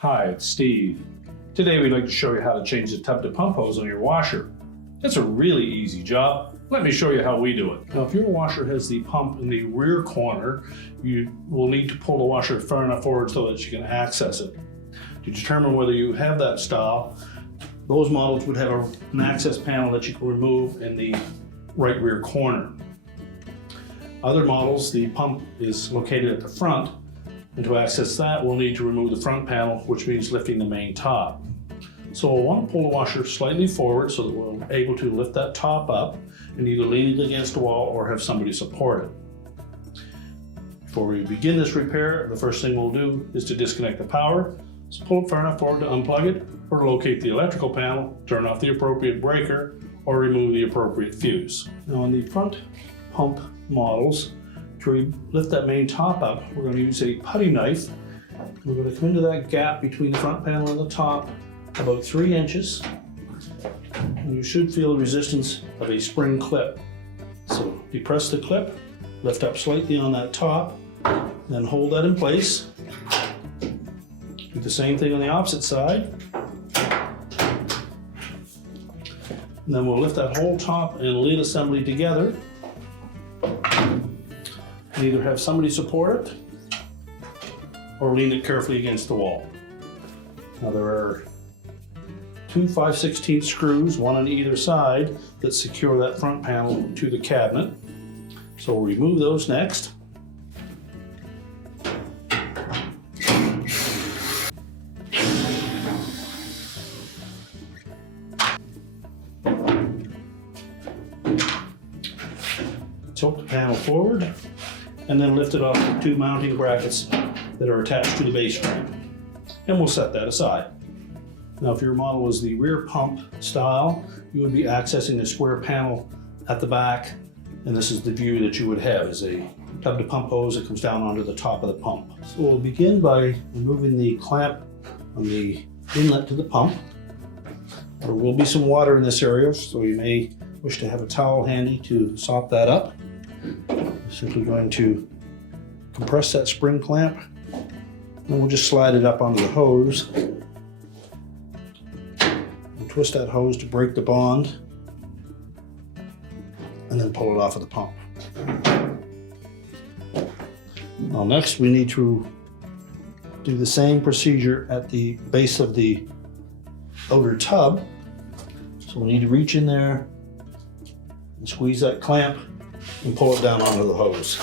Hi, it's Steve. Today we'd like to show you how to change the tub to pump hose on your washer. It's a really easy job. Let me show you how we do it. Now, if your washer has the pump in the rear corner, you will need to pull the washer far enough forward so that you can access it. To determine whether you have that style, those models would have an access panel that you can remove in the right rear corner. Other models, the pump is located at the front, and to access that, we'll need to remove the front panel, which means lifting the main top. So we'll want to pull the washer slightly forward so that we're able to lift that top up and either lean it against the wall or have somebody support it. Before we begin this repair, the first thing we'll do is to disconnect the power. So pull it far enough forward to unplug it, or locate the electrical panel, turn off the appropriate breaker, or remove the appropriate fuse. Now on the front pump models, to lift that main top up, we're going to use a putty knife. We're going to come into that gap between the front panel and the top about 3 inches. And you should feel the resistance of a spring clip. So depress the clip, lift up slightly on that top, then hold that in place. Do the same thing on the opposite side. And then we'll lift that whole top and lid assembly together. And either have somebody support it or lean it carefully against the wall. Now there are 2 5/16 screws, one on either side, that secure that front panel to the cabinet. So we'll remove those next. Tilt the panel forward, and then lift it off the 2 mounting brackets that are attached to the base frame. And we'll set that aside. Now, if your model was the rear pump style, you would be accessing the square panel at the back, and this is the view that you would have, is a tub to pump hose that comes down onto the top of the pump. So we'll begin by removing the clamp on the inlet to the pump. There will be some water in this area, so you may wish to have a towel handy to sop that up. Simply going to compress that spring clamp, and we'll just slide it up onto the hose and twist that hose to break the bond, and then pull it off of the pump. Now next we need to do the same procedure at the base of the outer tub. So we need to reach in there and squeeze that clamp and pull it down onto the hose.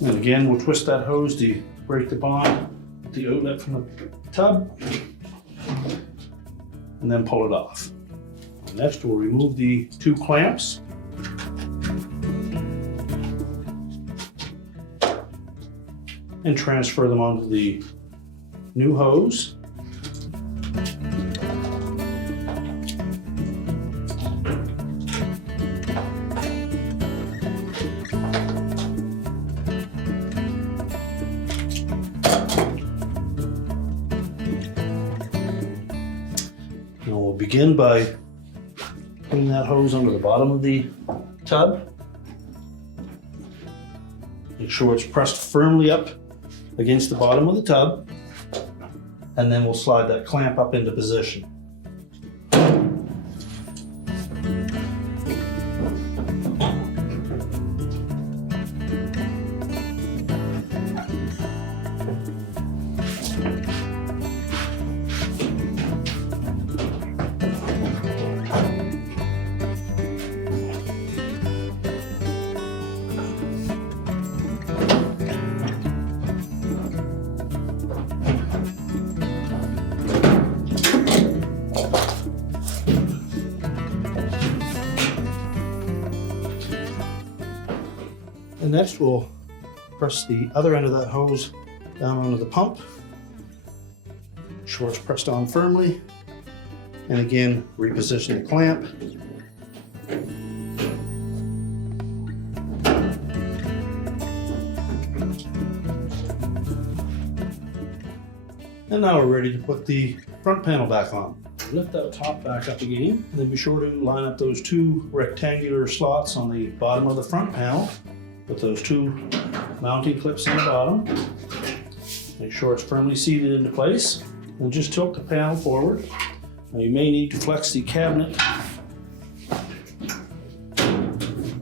And again, we'll twist that hose to break the bond with the outlet from the tub, and then pull it off. Next, we'll remove the 2 clamps. And transfer them onto the new hose. Now we'll begin by putting that hose under the bottom of the tub. Make sure it's pressed firmly up against the bottom of the tub, and then we'll slide that clamp up into position. And next we'll press the other end of that hose down onto the pump. Make sure it's pressed on firmly. And again, reposition the clamp. And now we're ready to put the front panel back on. Lift that top back up again, and then be sure to line up those two rectangular slots on the bottom of the front panel. Put those two mounting clips in the bottom. Make sure it's firmly seated into place, and just tilt the panel forward. Now you may need to flex the cabinet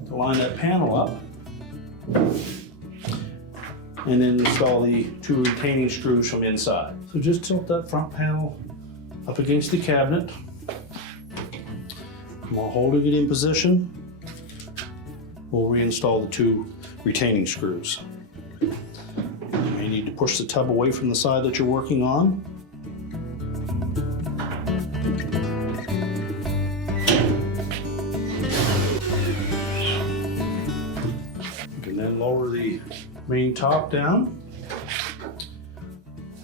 to line that panel up, and then install the two retaining screws from inside. So just tilt that front panel up against the cabinet. While holding it in position, we'll reinstall the two retaining screws. You may need to push the tub away from the side that you're working on. You can then lower the main top down.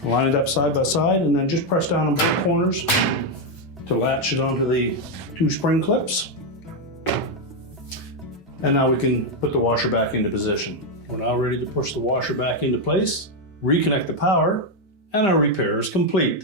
Line it up side by side, and then just press down on both corners to latch it onto the two spring clips. And now we can put the washer back into position. We're now ready to push the washer back into place, reconnect the power, and our repair is complete.